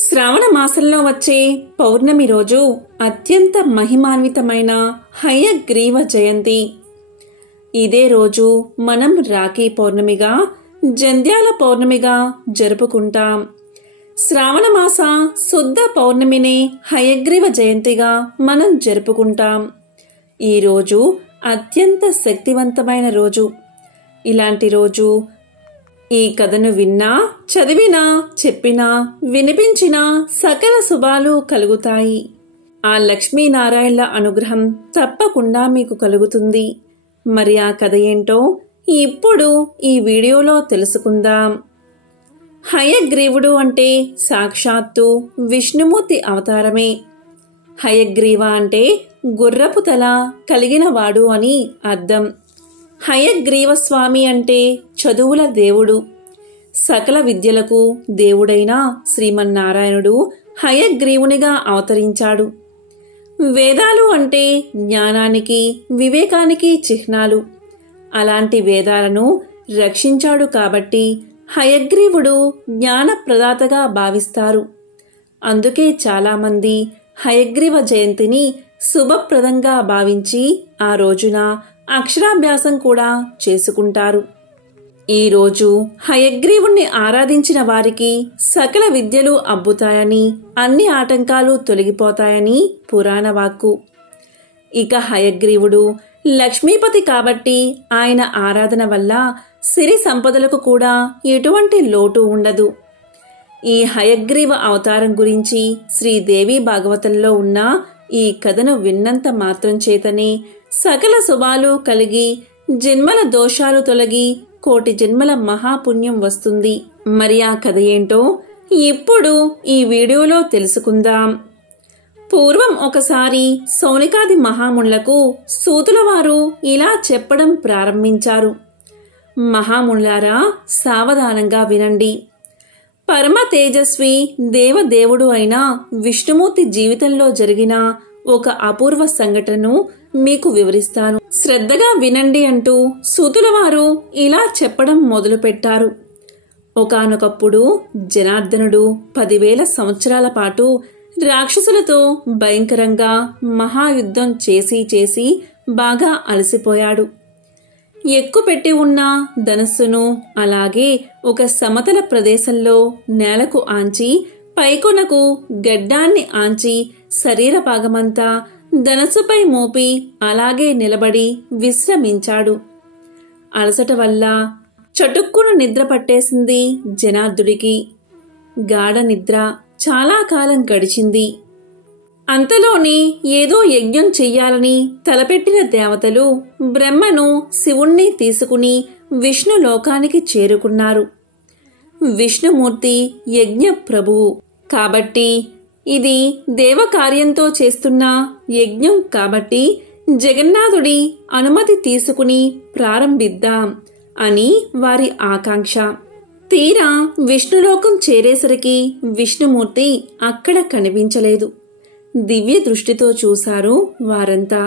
శ్రావణ మాసంలో వచ్చే పౌర్ణమి రోజు అత్యంత మహిమాన్వితమైన హయగ్రీవ జయంతి. ఇదే రోజు మనం రాఖీ పౌర్ణమిగా, జంధ్యాల పౌర్ణమిగా జరుపుకుంటాం. శ్రావణ మాస శుద్ధ పౌర్ణమినే హయగ్రీవ జయంతిగా మనం జరుపుకుంటాం. ఈ రోజు అత్యంత శక్తివంతమైన రోజు. ఇలాంటి రోజు ఈ కథను విన్నా, చదివినా, చెప్పినా, వినిపించినా సకల శుభాలు కలుగుతాయి. ఆ లక్ష్మీనారాయణల అనుగ్రహం తప్పకుండా మీకు కలుగుతుంది. మరి ఆ కథ ఏంటో ఇప్పుడు ఈ వీడియోలో తెలుసుకుందాం. హయగ్రీవుడు అంటే సాక్షాత్తు విష్ణుమూర్తి అవతారమే. హయగ్రీవ అంటే గుర్రపు తల కలిగినవాడు అని అర్థం. హయగ్రీవ స్వామి అంటే చదువుల దేవుడు. సకల విద్యలకు దేవుడైన శ్రీమన్నారాయణుడు హయగ్రీవునిగా అవతరించాడు. వేదాలు అంటే జ్ఞానానికి, వివేకానికి చిహ్నాలు. అలాంటి వేదాలను రక్షించాడు కాబట్టి హయగ్రీవుడు జ్ఞానప్రదాతగా భావిస్తారు. అందుకే చాలామంది హయగ్రీవ జయంతిని శుభప్రదంగా భావించి ఆ రోజున అక్షరాభ్యాసం కూడా చేసుకుంటారు. ఈరోజు హయగ్రీవుణ్ణి ఆరాధించిన వారికి సకల విద్యలు అబ్బుతాయని, అన్ని ఆటంకాలు తొలగిపోతాయని పురాణ వాక్కు. ఇక హయగ్రీవుడు లక్ష్మీపతి కాబట్టి ఆయన ఆరాధన వల్ల సిరి సంపదలకు కూడా ఎటువంటి లోటు ఉండదు. ఈ హయగ్రీవ అవతారం గురించి శ్రీదేవి భాగవతంలో ఉన్న ఈ కథను విన్నంత మాత్రం చేతనే సకల శుభాలు కలిగి, జన్మల దోషాలు తొలగి, కోటి జన్మల మహాపుణ్యం వస్తుంది. మరి ఆ కథ ఏంటో ఇప్పుడు ఈ వీడియోలో తెలుసుకుందాం. పూర్వం ఒకసారి సౌనికాది మహామునులకు సూతుల వారు ఇలా చెప్పడం ప్రారంభించారు. మహామునులారా, సావధానంగా వినండి. పరమ తేజస్వి దేవదేవుడు అయిన విష్ణుమూర్తి జీవితంలో జరిగిన ఒక అపూర్వ సంఘటనను మీకు వివరిస్తాను. శ్రద్ధగా వినండి అంటూ సూతుల వారు ఇలా చెప్పడం మొదలుపెట్టారు. ఒకానొకప్పుడు జనార్దనుడు 10,000 సంవత్సరాల పాటు రాక్షసులతో భయంకరంగా మహాయుద్ధం చేసి బాగా అలసిపోయాడు. ఎక్కుపెట్టి ఉన్న ధనస్సును అలాగే ఒక సమతల ప్రదేశంలో నేలకు ఆంచి, పైకొనకు గడ్డాన్ని ఆంచి, శరీర భాగమంతా ధనస్సుపై మోపి అలాగే నిలబడి విశ్రమించాడు. అలసట వల్ల చటుక్కున నిద్ర పట్టేసింది జనార్దుడికి. గాఢ నిద్ర చాలా కాలం గడిచింది. అంతలోనే ఏదో యజ్ఞం చెయ్యాలని తలపెట్టిన దేవతలు బ్రహ్మను, శివుణ్ణి తీసుకుని విష్ణు లోకానికి చేరుకున్నారు. విష్ణుమూర్తి యజ్ఞ ప్రభువు కాబట్టి ఇది దేవకార్యంతో చేస్తున్న యజ్ఞం కాబట్టి జగన్నాథుడి అనుమతి తీసుకుని ప్రారంభిద్దాం అని వారి ఆకాంక్ష. తీరా విష్ణులోకం చేరేసరికి విష్ణుమూర్తి అక్కడ కనిపించలేదు. దివ్య దృష్టితో చూశారు వారంతా.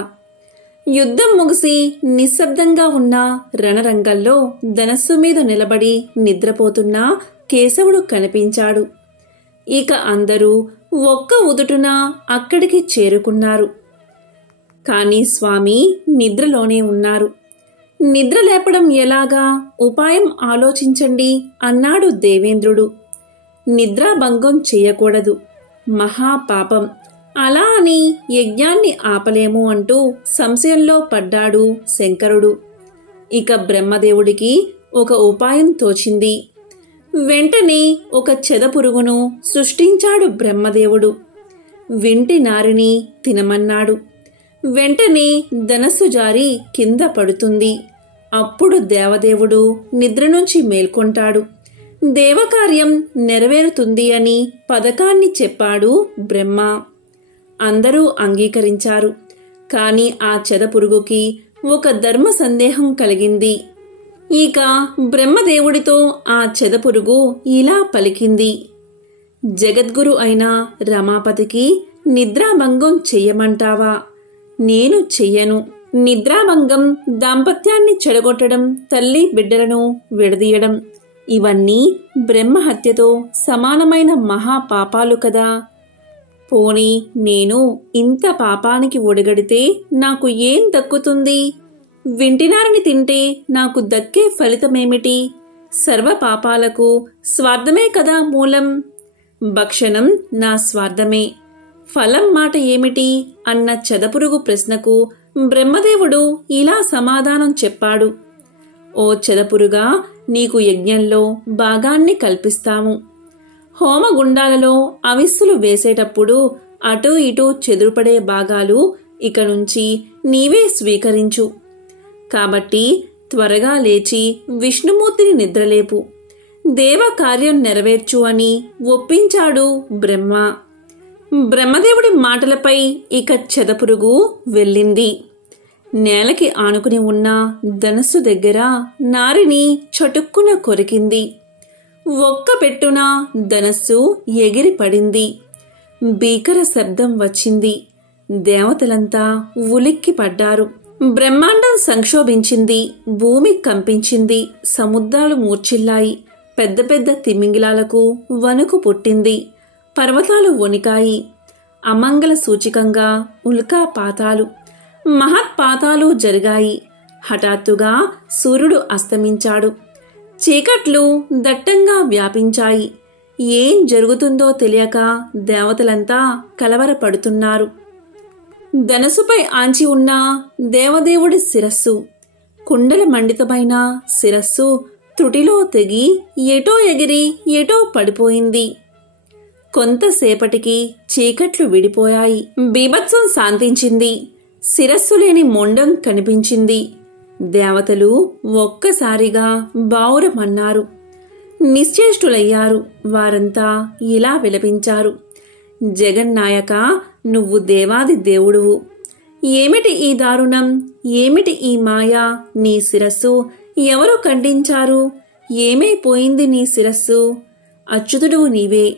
యుద్ధం ముగిసి నిశ్శబ్దంగా ఉన్న రణరంగంలో ధనస్సు మీద నిలబడి నిద్రపోతున్న కేశవుడు కనిపించాడు. ఇక అందరూ ఒక్క ఉదుటున అక్కడికి చేరుకున్నారు. కానీ స్వామి నిద్రలోనే ఉన్నారు. నిద్ర లేపడం ఎలాగా, ఉపాయం ఆలోచించండి అన్నాడు దేవేంద్రుడు. నిద్రాభంగం చేయకూడదు, మహాపాపం. అలా అని యజ్ఞాన్ని ఆపలేము అంటూ సంశయంలో పడ్డాడు శంకరుడు. ఇక బ్రహ్మదేవుడికి ఒక ఉపాయం తోచింది. వెంటనే ఒక చెదపురుగును సృష్టించాడు బ్రహ్మదేవుడు. వింటి నారిని తినమన్నాడు. వెంటనే ధనస్సు జారి కింద పడుతుంది. అప్పుడు దేవదేవుడు నిద్ర నుంచి మేల్కొంటాడు. దేవకార్యం నెరవేరుతుంది అని పథకాన్ని చెప్పాడు బ్రహ్మ. అందరూ అంగీకరించారు. కాని ఆ చెదపురుగుకి ఒక ధర్మ సందేహం కలిగింది. ఇక బ్రహ్మదేవుడితో ఆ చెదపురుగు ఇలా పలికింది. జగద్గురు అయిన రమాపతికి నిద్రాభంగం చెయ్యమంటావా? నేను చెయ్యను. నిద్రాభంగం దాంపత్యాన్ని చెడగొట్టడం, తల్లి బిడ్డలను విడదీయడం. ఇవన్నీ బ్రహ్మహత్యతో సమానమైన మహాపాపాలు కదా. పోనీ నేను ఇంత పాపానికి ఒడిగడితే నాకు ఏం దక్కుతుంది? వింటినారిని తింటే నాకు దక్కే ఫలితమేమిటి? సర్వ పాపాలకు స్వార్థమే కదా మూలం. భక్షణం నా స్వార్థమే, ఫలం మాట ఏమిటి అన్న చెదపురుగు ప్రశ్నకు బ్రహ్మదేవుడు ఇలా సమాధానం చెప్పాడు. ఓ చెదపురుగా, నీకు యజ్ఞంలో భాగాన్ని కల్పిస్తాము. హోమగుండాలలో అవిస్సులు వేసేటప్పుడు అటూ ఇటూ చెదురుపడే భాగాలు ఇక నుంచి నీవే స్వీకరించు. కాబట్టి త్వరగా లేచి విష్ణుమూర్తిని నిద్రలేపు, దేవ కార్యం నెరవేర్చు అని ఒప్పించాడు బ్రహ్మ. బ్రహ్మదేవుడి మాటలపై ఇక చెదపురుగు వెళ్ళింది. నేలకి ఆనుకుని ఉన్న ధనస్సు దగ్గర నారిని చటుక్కున కొరికింది. ఒక్క పెట్టున ధనస్సు ఎగిరి పడింది. భీకర శబ్దం వచ్చింది. దేవతలంతా ఉలిక్కి పడ్డారు. బ్రహ్మాండం సంక్షోభించింది. భూమి కంపించింది. సముద్రాలు మూర్ఛిల్లాయి. పెద్ద పెద్ద తిమింగిలాలకు వణుకు పుట్టింది. పర్వతాలు వణికాయి. అమంగళ సూచికంగా ఉల్కాపాతాలు, మహత్పాతాలు జరిగాయి. హఠాత్తుగా సూర్యుడు అస్తమించాడు. చీకట్లు దట్టంగా వ్యాపించాయి. ఏం జరుగుతుందో తెలియక దేవతలంతా కలవరపడుతున్నారు. ధనసుపై ఆంచి ఉన్న దేవదేవుడి శిరస్సు, కుండల మండితమైన శిరస్సు త్రుటిలో తెగి ఎటో ఎగిరి ఎటో పడిపోయింది. కొంతసేపటికి చీకట్లు విడిపోయాయి. బీభత్సం శాంతించింది. శిరస్సు లేని మొండం కనిపించింది. దేవతలు ఒక్కసారిగా బావురమన్నారు. నిశ్చేష్టులయ్యారు. వారంతా ఇలా విలపించారు. జగన్నాయక, నువ్వు దేవాది దేవుడువు. ఏమిటి ఈ దారుణం? ఏమిటి ఈ మాయ? నీ శిరస్సు ఎవరు ఖండించారు? ఏమైపోయింది నీ శిరస్సు? అచ్యుతుడువు నీవే.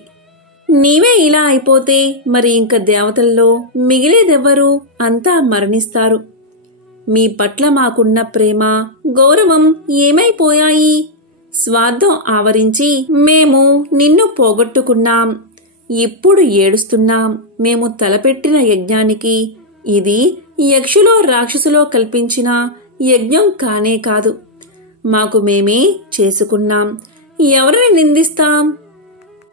నీవే ఇలా అయిపోతే మరి ఇంక దేవతల్లో మిగిలేదెవ్వరు? అంతా మరణిస్తారు. మీ పట్ల మాకున్న ప్రేమ, గౌరవం ఏమైపోయాయి? స్వార్థం ఆవరించి మేము నిన్ను పోగొట్టుకున్నాం. ఇప్పుడు ఏడుస్తున్నాం. మేము తలపెట్టిన యజ్ఞానికి ఇది యక్షులో రాక్షసులో కల్పించిన యజ్ఞం కానే కాదు. మాకు మేమే చేసుకున్నాం. ఎవరిని నిందిస్తాం?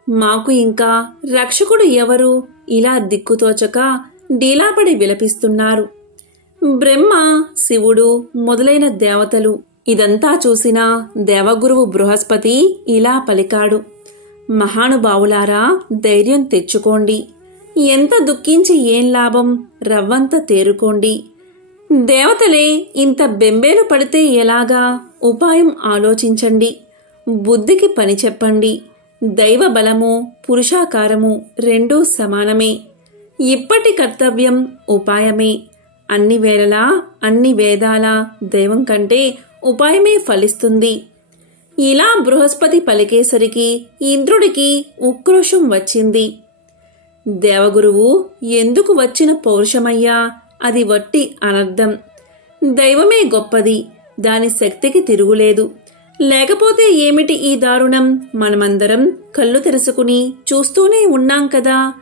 మాకు ఇంకా రక్షకుడు ఎవరు? ఇలా దిక్కుతోచక డీలాపడి విలపిస్తున్నారు. బ్రహ్మ, శివుడు మొదలైన దేవతలు. ఇదంతా చూసిన దేవగురువు బృహస్పతి ఇలా పలికాడు. మహానుభావులారా, ధైర్యం తెచ్చుకోండి. ఎంత దుఃఖించి ఏం లాభం? రవ్వంత తేరుకోండి. దేవతలే ఇంత బెంబేలు పడితే ఎలాగా? ఉపాయం ఆలోచించండి. బుద్ధికి పని చెప్పండి. దైవ బలము, పురుషాకారము రెండూ సమానమే. ఇప్పటి కర్తవ్యం ఉపాయమే. అన్ని వేళలా, అన్ని వేదాల దైవం కంటే ఉపాయమే ఫలిస్తుంది. ఇలా బృహస్పతి పలికేసరికి ఇంద్రుడికి ఉక్రోషం వచ్చింది. దేవగురువు, ఎందుకు వచ్చిన పౌరుషమయ్యా? అది వట్టి అనర్థం. దైవమే గొప్పది. దాని శక్తికి తిరుగులేదు. లేకపోతే ఏమిటి ఈ దారుణం? మనమందరం కళ్ళు తెరుచుకుని చూస్తూనే ఉన్నాం కదా.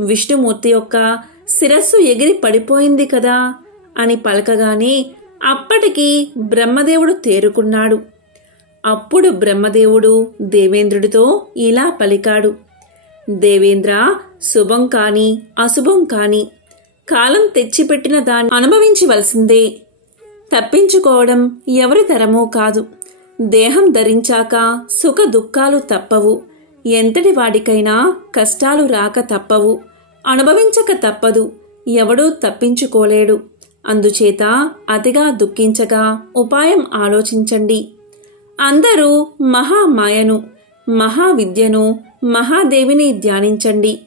విష్ణుమూర్తి యొక్క శిరస్సు ఎగిరి పడిపోయింది కదా అని పలకగానే అప్పటికి బ్రహ్మదేవుడు తేరుకున్నాడు. అప్పుడు బ్రహ్మదేవుడు దేవేంద్రుడితో ఇలా పలికాడు. దేవేంద్ర, శుభం కాని అశుభం కాని కాలం తెచ్చిపెట్టిన దాన్ని అనుభవించవలసిందే. తప్పించుకోవడం ఎవరి తరమూ కాదు. దేహం ధరించాక సుఖ దుఃఖాలు తప్పవు. ఎంతటి వాడికైనా కష్టాలు రాక తప్పవు. అనుభవించక తప్పదు. ఎవడూ తప్పించుకోలేడు. అందుచేత అతిగా దుఃఖించగా ఉపాయం ఆలోచించండి. అందరూ మహామాయను, మహావిద్యను, మహాదేవిని ధ్యానించండి.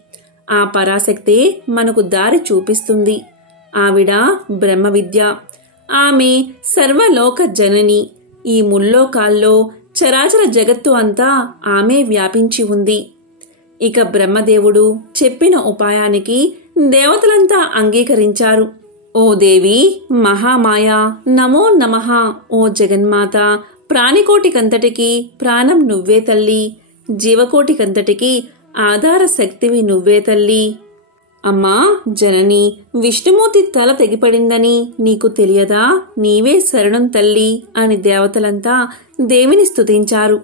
ఆ పరాశక్తే మనకు దారి చూపిస్తుంది. ఆవిడ బ్రహ్మ విద్య. ఆమె సర్వలోక జనని. ఈ ముల్లోకాల్లో చరాచర జగత్తు అంతా ఆమె వ్యాపించి ఉంది. ఇక బ్రహ్మదేవుడు చెప్పిన ఉపాయానికి దేవతలంతా అంగీకరించారు. ఓ దేవి మహామాయ, నమో నమః. ఓ జగన్మాత, ప్రాణికోటికంతటికి ప్రాణం నువ్వే తల్లి, జీవకోటికంతటికి ఆధార శక్తివి నువ్వే తల్లి. అమ్మా జనని, విష్ణుమూర్తి తల తెగిపడిందని నీకు తెలియదా? నీవే శరణం తల్లి అని దేవతలంతా దేవిని స్తుతించారు.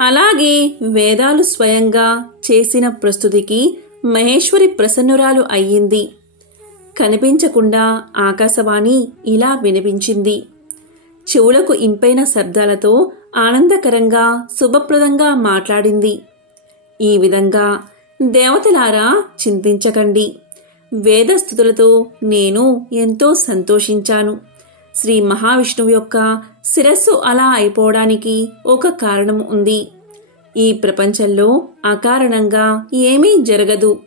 అలాగే వేదాలు స్వయంగా చేసిన ప్రస్తుతికి మహేశ్వరి ప్రసన్నురాలు అయ్యింది. కనిపించకుండా ఆకాశవాణి ఇలా వినిపించింది. చెవులకు ఇంపైన శబ్దాలతో ఆనందకరంగా శుభప్రదంగా మాట్లాడింది. ఈ విధంగా దేవతలారా చింతించకండి. వేదస్థుతులతో నేను ఎంతో సంతోషించాను. శ్రీ మహావిష్ణువు యొక్క శిరస్సు అలా అయిపోవడానికి ఒక కారణం ఉంది. ఈ ప్రపంచంలో అకారణంగా ఏమీ జరగదు.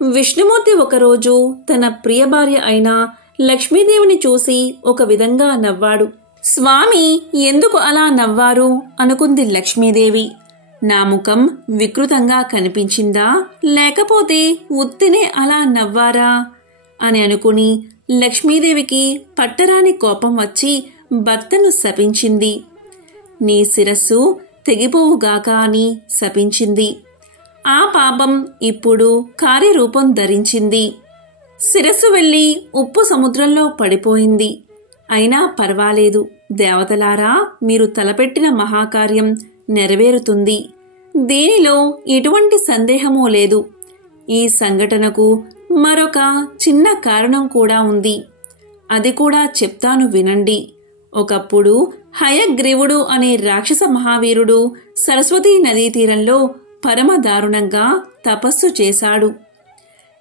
విష్ణుమూర్తి ఒకరోజు తన ప్రియ భార్య అయిన లక్ష్మీదేవిని చూసి ఒక విధంగా నవ్వాడు. స్వామి ఎందుకు అలా నవ్వారు అనుకుంది లక్ష్మీదేవి. నా ముఖం వికృతంగా కనిపించిందా, లేకపోతే ఉత్తినే అలా నవ్వారా అని అనుకుని లక్ష్మీదేవికి పట్టరాని కోపం వచ్చి భర్తను శపించింది. నీ శిరస్సు తెగిపోవుగాక అని శపించింది. ఆ పాపం ఇప్పుడు కార్యరూపం ధరించింది. శిరస్సు వెళ్లి ఉప్పు సముద్రంలో పడిపోయింది. అయినా పర్వాలేదు దేవతలారా, మీరు తలపెట్టిన మహాకార్యం నెరవేరుతుంది. దీనిలో ఎటువంటి సందేహమూ లేదు. ఈ సంఘటనకు మరొక చిన్న కారణం కూడా ఉంది. అది కూడా చెప్తాను వినండి. ఒకప్పుడు హయగ్రీవుడు అనే రాక్షస మహావీరుడు సరస్వతీ నదీ తీరంలో పరమ దారుణంగా తపస్సు చేశాడు.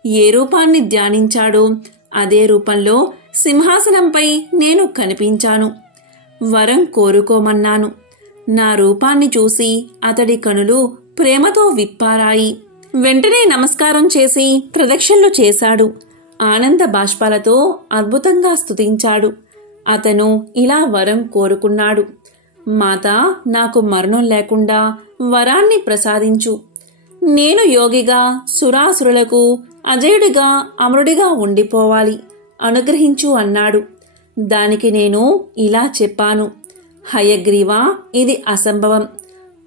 ఏ రూపాన్ని ధ్యానించాడో అదే రూపంలో సింహాసనంపై నేను కనిపించాను. వరం కోరుకోమన్నాను. నా రూపాన్ని చూసి అతడి కనులు ప్రేమతో విప్పారాయి. వెంటనే నమస్కారం చేసి ప్రదక్షిణలు చేశాడు. ఆనంద బాష్పాలతో అద్భుతంగా స్తుతించాడు. అతను ఇలా వరం కోరుకున్నాడు. మాతా, నాకు మరణం లేకుండా వరాన్ని ప్రసాదించు. నేను యోగిగా సురాసురులకు అజయుడిగా అమరుడిగా ఉండిపోవాలి, అనుగ్రహించు అన్నాడు. దానికి నేను ఇలా చెప్పాను. హయగ్రీవా, ఇది అసంభవం.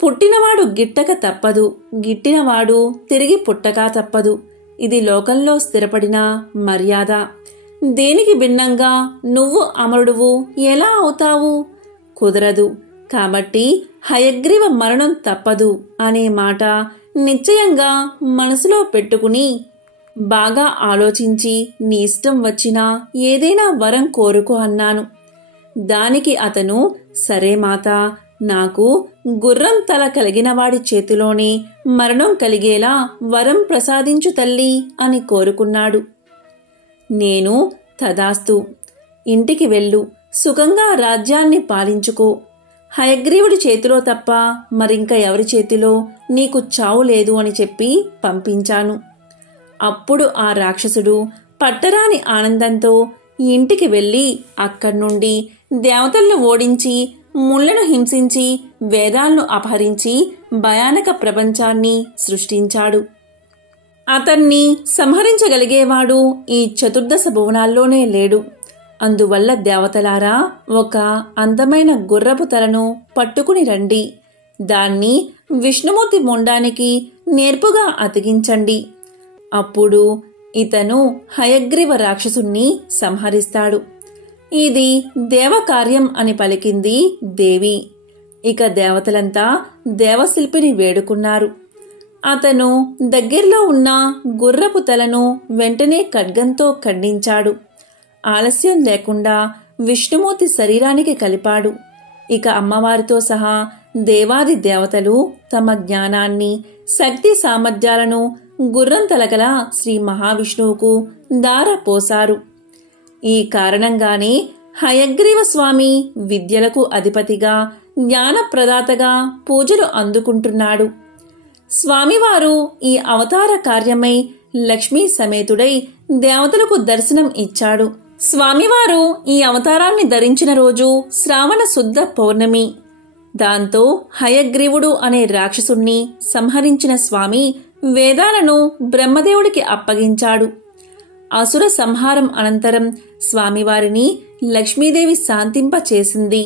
పుట్టినవాడు గిట్టక తప్పదు, గిట్టినవాడు తిరిగి పుట్టక తప్పదు. ఇది లోకంలో స్థిరపడిన మర్యాద. దేనికి భిన్నంగా నువ్వు అమరుడువు ఎలా అవుతావు? కుదరదు. కాబట్టి హయగ్రీవ మరణం తప్పదు అనే మాట నిశ్చయంగా మనసులో పెట్టుకుని బాగా ఆలోచించి నీ ఇష్టం వచ్చినా ఏదైనా వరం కోరుకో అన్నాను. దానికి అతను, సరే మాతా, నాకు గుర్రం తల కలిగినవాడి చేతిలోనే మరణం కలిగేలా వరం ప్రసాదించు తల్లి అని కోరుకున్నాడు. నేను తదాస్తు, ఇంటికి వెళ్ళు, సుఖంగా రాజ్యాన్ని పాలించుకో. హయగ్రీవుడి చేతిలో తప్ప మరింక ఎవరి చేతిలో నీకు చావు లేదు అని చెప్పి పంపించాను. అప్పుడు ఆ రాక్షసుడు పట్టరాని ఆనందంతో ఇంటికి వెళ్ళి అక్కడ్నుండి దేవతలను ఓడించి, ముళ్లను హింసించి, వేదాలను అపహరించి భయానక ప్రపంచాన్ని సృష్టించాడు. అతన్ని సంహరించగలిగేవాడు ఈ చతుర్దశ భువనాల్లోనే లేడు. అందువల్ల దేవతలారా, ఒక అందమైన గుర్రపు తలను పట్టుకుని రండి. దాన్ని విష్ణుమూర్తి మొండానికి నేర్పుగా అతికించండి. అప్పుడు ఇతను హయగ్రీవ రాక్షసుణ్ణి సంహరిస్తాడు. ఇది దేవకార్యం అని పలికింది దేవి. ఇక దేవతలంతా దేవశిల్పిని వేడుకున్నారు. అతను దగ్గరలో ఉన్న గుర్రపు తలను వెంటనే ఖడ్గంతో ఖండించాడు. ఆలస్యం లేకుండా విష్ణుమూర్తి శరీరానికి కలిపాడు. ఇక అమ్మవారితో సహా దేవాది దేవతలు తమ జ్ఞానాన్ని, శక్తి సామర్థ్యాలను గుర్రం తలగల శ్రీ మహావిష్ణువుకు దారపోశారు. ఈ కారణంగానే హయగ్రీవ స్వామి విద్యలకు అధిపతిగా, జ్ఞానప్రదాతగా పూజలు అందుకుంటున్నాడు. స్వామివారు ఈ అవతార కార్యమై లక్ష్మీ సమేతుడై దేవతలకు దర్శనం ఇచ్చాడు. స్వామివారు ఈ అవతారాన్ని ధరించిన రోజు శ్రావణ శుద్ధ పౌర్ణమి. దాంతో హయగ్రీవుడు అనే రాక్షసుణ్ణి సంహరించిన స్వామి వేదాలను బ్రహ్మదేవుడికి అప్పగించాడు. అసుర సంహారం అనంతరం స్వామివారిని లక్ష్మీదేవి శాంతింపచేసింది.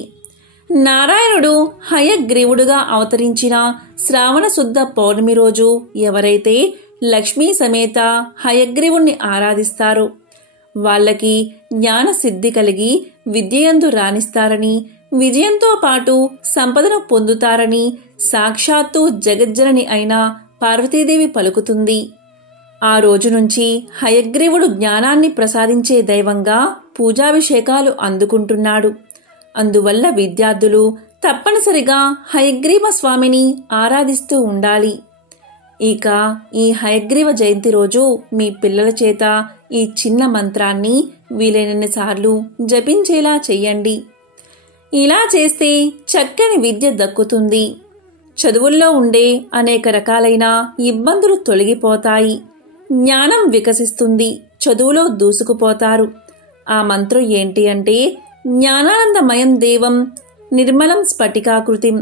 నారాయణుడు హయగ్రీవుడుగా అవతరించిన శ్రావణ శుద్ధ పౌర్ణమి రోజు ఎవరైతే లక్ష్మీ సమేత హయగ్రీవుణ్ణి ఆరాధిస్తారో వాళ్ళకి జ్ఞాన సిద్ధి కలిగి విద్యయందు రాణిస్తారని, విజయంతో పాటు సంపదను పొందుతారని సాక్షాత్తు జగజ్జనని అయిన పార్వతీదేవి పలుకుతుంది. ఆ రోజు నుంచి హయగ్రీవుడు జ్ఞానాన్ని ప్రసాదించే దైవంగా పూజాభిషేకాలు అందుకుంటున్నాడు. అందువల్ల విద్యార్థులు తప్పనిసరిగా హయగ్రీవ స్వామిని ఆరాధిస్తూ ఉండాలి. ఇక ఈ హయగ్రీవ జయంతి రోజు మీ పిల్లల చేత ఈ చిన్న మంత్రాన్ని వీలైనన్ని సార్లు జపించేలా చెయ్యండి. ఇలా చేస్తే చక్కని విద్య దక్కుతుంది. చదువుల్లో ఉండే అనేక రకాలైన ఇబ్బందులు తొలగిపోతాయి. జ్ఞానం వికసిస్తుంది. చదువులో దూసుకుపోతారు. ఆ మంత్రం ఏంటి అంటే, జ్ఞానానందమయం దేవం నిర్మలం స్ఫటికాకృతిం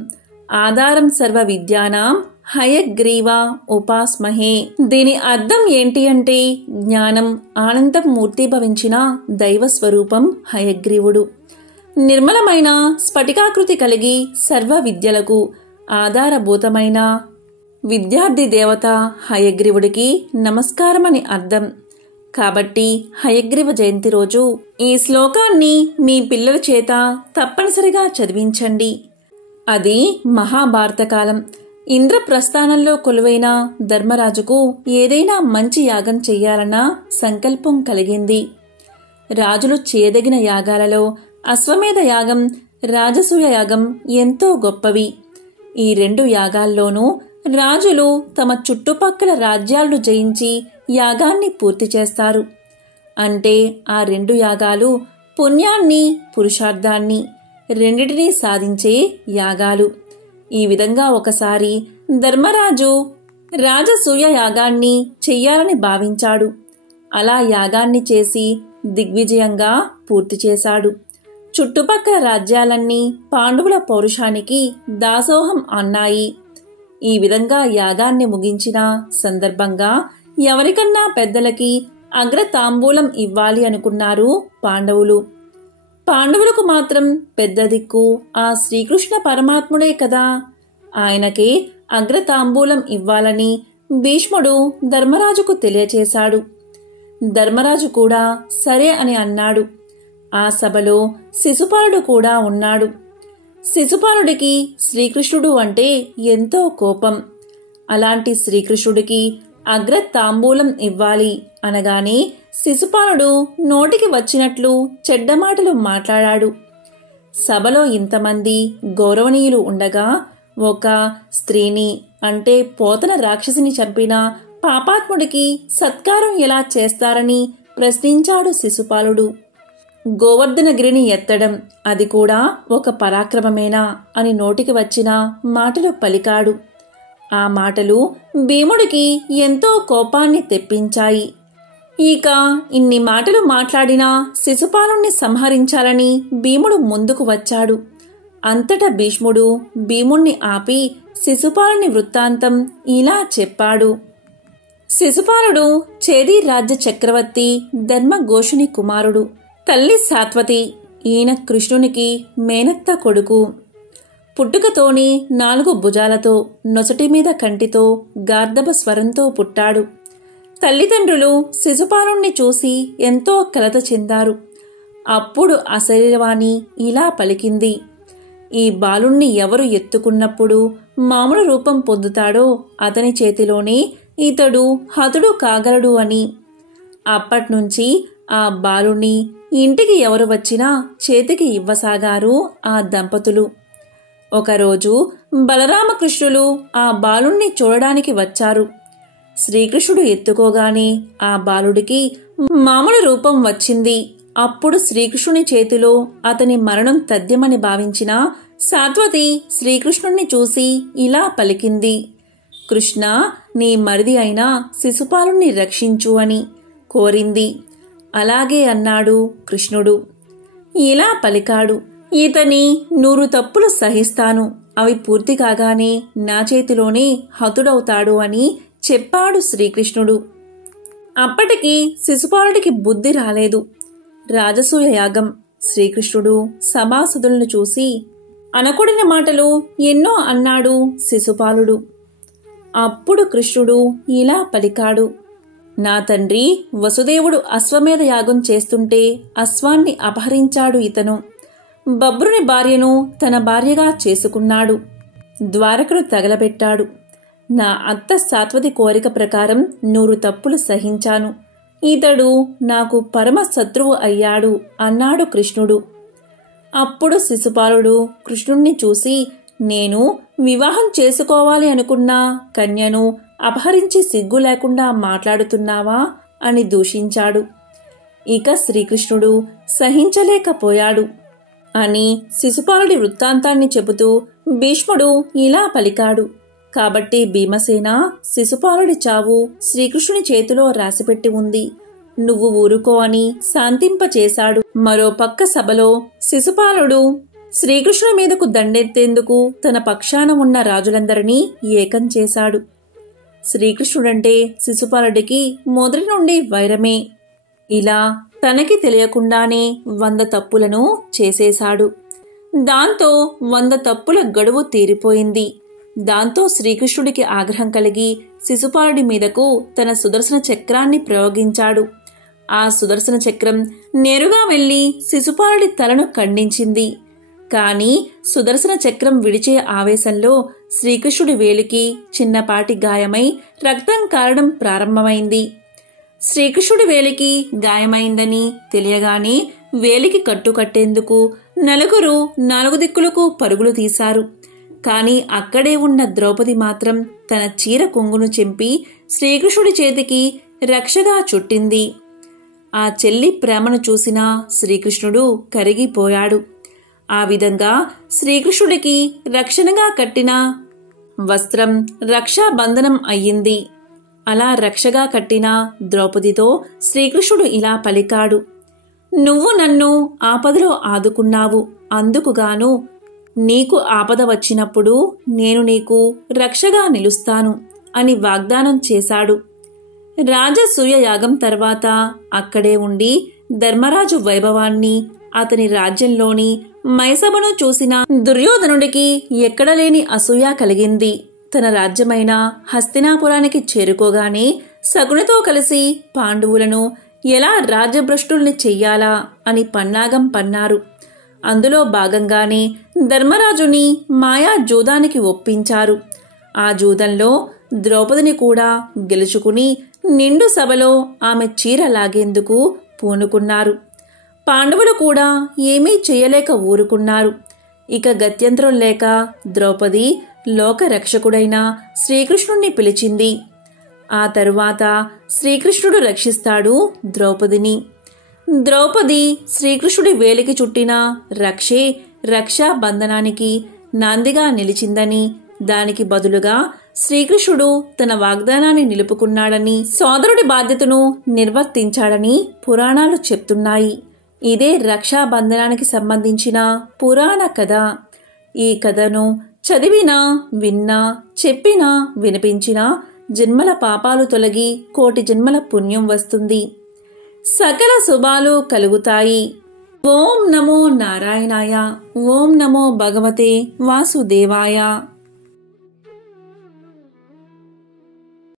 ఆధారం సర్వ విద్యానాం హయగ్రీవ ఉపాస్మహే. దీని అర్థం ఏంటి అంటే, జ్ఞానం ఆనందం మూర్తిభవించిన దైవ స్వరూపం హయగ్రీవుడు. నిర్మలమైన స్ఫటికాకృతి కలిగి సర్వ విద్యలకు ఆధారభూతమైన విద్యార్థి దేవత హయగ్రీవుడికి నమస్కారమని అర్థం. కాబట్టి హయగ్రీవ జయంతి రోజు ఈ శ్లోకాన్ని మీ పిల్లల చేత తప్పనిసరిగా చదివించండి. అది మహాభారత కాలం. ఇంద్రప్రస్థానంలో కొలువైన ధర్మరాజుకు ఏదైనా మంచి యాగం చెయ్యాలన్న సంకల్పం కలిగింది. రాజులు చేయదగిన యాగాలలో అశ్వమేధ యాగం, రాజసూయ యాగం ఎంతో గొప్పవి. ఈ రెండు యాగాల్లోనూ రాజులు తమ చుట్టుపక్కల రాజ్యాలను జయించి యాగాన్ని పూర్తి చేస్తారు. అంటే ఆ రెండు యాగాలు పుణ్యాన్ని, పురుషార్థాన్ని రెండిటినీ సాధించే యాగాలు. ఈ విధంగా ఒకసారి ధర్మరాజు రాజసూయ యాగాన్ని చెయ్యాలని భావించాడు. అలా యాగాన్ని చేసి దిగ్విజయంగా పూర్తి చేశాడు. చుట్టుపక్కల రాజ్యాలన్నీ పాండవుల పౌరుషానికి దాసోహం అన్నాయి. ఈ విధంగా యాగాన్ని ముగించిన సందర్భంగా ఎవరికన్నా పెద్దలకి అగ్రతాంబూలం ఇవ్వాలి అనుకున్నారు పాండవులు. పాండవులకు మాత్రం పెద్ద దిక్కు ఆ శ్రీకృష్ణ పరమాత్ముడే కదా. ఆయనకే అగ్రతాంబూలం ఇవ్వాలని భీష్ముడు ధర్మరాజుకు తెలియచేశాడు. ధర్మరాజు కూడా సరే అని అన్నాడు. ఆ సభలో శిశుపాలుడు కూడా ఉన్నాడు. శిశుపాలుడికి శ్రీకృష్ణుడు అంటే ఎంతో కోపం. అలాంటి శ్రీకృష్ణుడికి అగ్రతాంబూలం ఇవ్వాలి అనగానే శిశుపాలుడు నోటికి వచ్చినట్లు చెడ్డమాటలు మాట్లాడాడు. సభలో ఇంతమంది గౌరవనీయులు ఉండగా ఒక స్త్రీని, అంటే పోతన రాక్షసిని చంపిన పాపాత్ముడికి సత్కారం ఎలా చేస్తారని ప్రశ్నించాడు శిశుపాలుడు. గోవర్ధనగిరిని ఎత్తడం అది కూడా ఒక పరాక్రమమేనా అని నోటికి వచ్చిన మాటలు పలికాడు. ఆ మాటలు భీముడికి ఎంతో కోపాన్ని తెప్పించాయి. ఇక ఇన్ని మాటలు మాట్లాడినా శిశుపాలుణ్ణి సంహరించాలని భీముడు ముందుకు వచ్చాడు. అంతటా భీష్ముడు భీముణ్ణి ఆపి శిశుపాలుని వృత్తాంతం ఇలా చెప్పాడు. శిశుపాలుడు చేది రాజ్య చక్రవర్తి ధర్మఘోషుని కుమారుడు. తల్లి సాత్వతి. ఈయన కృష్ణునికి మేనత్త కొడుకు. పుట్టుకతోనే 4 భుజాలతో, నొసటి మీద కంటితో, గార్ధబ స్వరంతో పుట్టాడు. తల్లిదండ్రులు శిశుపాలుణ్ణి చూసి ఎంతో కలత చెందారు. అప్పుడు అశరీరవాణి ఇలా పలికింది. ఈ బాలుణ్ణి ఎవరు ఎత్తుకున్నప్పుడు మామూలు రూపం పొందుతాడో అతని చేతిలోనే ఇతడు హతుడు కాగలడు అని. అప్పట్నుంచి ఆ బాలుణ్ణి ఇంటికి ఎవరు వచ్చినా చేతికి ఇవ్వసాగారు ఆ దంపతులు. ఒకరోజు బలరామకృష్ణులు ఆ బాలుణ్ణి చూడడానికి వచ్చారు. శ్రీకృష్ణుడు ఎత్తుకోగానే ఆ బాలుడికి మామూలు రూపం వచ్చింది. అప్పుడు శ్రీకృష్ణుని చేతిలో అతని మరణం తథ్యమని భావించిన సాత్వతి శ్రీకృష్ణుణ్ణి చూసి ఇలా పలికింది. కృష్ణ, నీ మరిది అయిన శిశుపాలుణ్ణి రక్షించు అని కోరింది. అలాగే అన్నాడు కృష్ణుడు. ఇలా పలికాడు. ఇతని 100 తప్పులు సహిస్తాను, అవి పూర్తి కాగానే నా చేతిలోనే హతుడవుతాడు అని చెప్పాడు శ్రీకృష్ణుడు. అప్పటికి శిశుపాలుడికి బుద్ధి రాలేదు. రాజసూయ యాగం. శ్రీకృష్ణుడు సభాసదులను చూసి, అనకూడని మాటలు ఎన్నో అన్నాడు శిశుపాలుడు. అప్పుడు కృష్ణుడు ఇలా పలికాడు: నా తండ్రి వసుదేవుడు అశ్వమేధ యాగం చేస్తుంటే అశ్వాన్ని అపహరించాడు ఇతను. బబ్రుని భార్యను తన భార్యగా చేసుకున్నాడు. ద్వారకను తగలబెట్టాడు. నా అత్త సాత్వతి కోరిక ప్రకారం 100 తప్పులు సహించాను. ఇతడు నాకు పరమ శత్రువు అయ్యాడు అన్నాడు కృష్ణుడు. అప్పుడు శిశుపాలుడు కృష్ణుణ్ణి చూసి, నేను వివాహం చేసుకోవాలి అనుకున్న కన్యను అపహరించి సిగ్గు లేకుండా మాట్లాడుతున్నావా అని దూషించాడు. ఇక శ్రీకృష్ణుడు సహించలేకపోయాడు అని శిశుపాలుడి వృత్తాంతాన్ని చెబుతూ భీష్ముడు ఇలా పలికాడు: కాబట్టి భీమసేన, శిశుపాలుడి చావు శ్రీకృష్ణుని చేతిలో రాసిపెట్టి ఉంది. నువ్వు ఊరుకో అని శాంతింపచేశాడు. మరో పక్క సభలో శిశుపాలుడు శ్రీకృష్ణుని మీదకు దండెత్తేందుకు తన పక్షాన ఉన్న రాజులందరినీ ఏకం చేశాడు. శ్రీకృష్ణుడంటే శిశుపాలుడికి మొదటి నుండి వైరమే. ఇలా తనకి తెలియకుండానే 100 తప్పులను చేసేశాడు. దాంతో 100 తప్పుల గడువు తీరిపోయింది. దాంతో శ్రీకృష్ణుడికి ఆగ్రహం కలిగి శిశుపాలుడి మీదకు తన సుదర్శన చక్రాన్ని ప్రయోగించాడు. ఆ సుదర్శన చక్రం నేరుగా వెళ్లి శిశుపాలుడి తలను ఖండించింది. కాని సుదర్శన చక్రం విడిచే ఆవేశంలో శ్రీకృష్ణుడి వేలికి చిన్నపాటి గాయమై రక్తం కారడం ప్రారంభమైంది. శ్రీకృష్ణుడి వేలికి గాయమైందని తెలియగానే వేలికి కట్టుకట్టేందుకు నలుగురు 4 దిక్కులకు పరుగులు తీశారు. కాని అక్కడే ఉన్న ద్రౌపది మాత్రం తన చీర కొంగును చెంపి శ్రీకృష్ణుడి చేతికి రక్షగా చుట్టింది. ఆ చెల్లి ప్రేమను చూసిన శ్రీకృష్ణుడు కరిగిపోయాడు. ఆ విధంగా శ్రీకృష్ణుడికి రక్షణగా కట్టిన వస్త్రం రక్షాబంధనం అయ్యింది. అలా రక్షగా కట్టిన ద్రౌపదితో శ్రీకృష్ణుడు ఇలా పలికాడు: నువ్వు నన్ను ఆపదలో ఆదుకున్నావు, అందుకుగాను నీకు ఆపద వచ్చినప్పుడు నేను నీకు రక్షగా నిలుస్తాను అని వాగ్దానం చేశాడు. రాజసూయ యాగం తర్వాత అక్కడే ఉండి ధర్మరాజు వైభవాన్ని, అతని రాజ్యంలోని మైసభను చూసిన దుర్యోధనుడికి ఎక్కడలేని అసూయ కలిగింది. తన రాజ్యమైన హస్తినాపురానికి చేరుకోగానే శకునితో కలిసి పాండవులను ఎలా రాజ్యభ్రష్టుల్ని చెయ్యాలా అని పన్నాగం పన్నారు. అందులో భాగంగానే ధర్మరాజుని మాయా జూదానికి ఒప్పించారు. ఆ జూదంలో ద్రౌపదిని కూడా గెలుచుకుని నిండు సభలో ఆమె చీర లాగేందుకు పూనుకున్నారు. పాండవులు కూడా ఏమీ చేయలేక ఊరుకున్నారు. ఇక గత్యంతరం లేక ద్రౌపది లోకరక్షకుడైన శ్రీకృష్ణుణ్ణి పిలిచింది. ఆ తరువాత శ్రీకృష్ణుడు రక్షిస్తాడు ద్రౌపదిని. ద్రౌపది శ్రీకృష్ణుడి వేలికి చుట్టిన రక్షే రక్షాబంధనానికి నాందిగా నిలిచిందని, దానికి బదులుగా శ్రీకృష్ణుడు తన వాగ్దానాన్ని నిలుపుకున్నాడని, సోదరుడి బాధ్యతను నిర్వర్తించాడని పురాణాలు చెప్తున్నాయి. ఇదే రక్షాబంధనానికి సంబంధించిన పురాణ కథ. ఈ కథను చదివినా, విన్నా, చెప్పినా, వినిపించినా జన్మల పాపాలు తొలగి 1,000,000 జన్మల పుణ్యం వస్తుంది. సకల శుభాలు కలుగుతాయి. ఓం నమో నారాయణాయ. ఓం నమో భగవతే వాసుదేవాయ.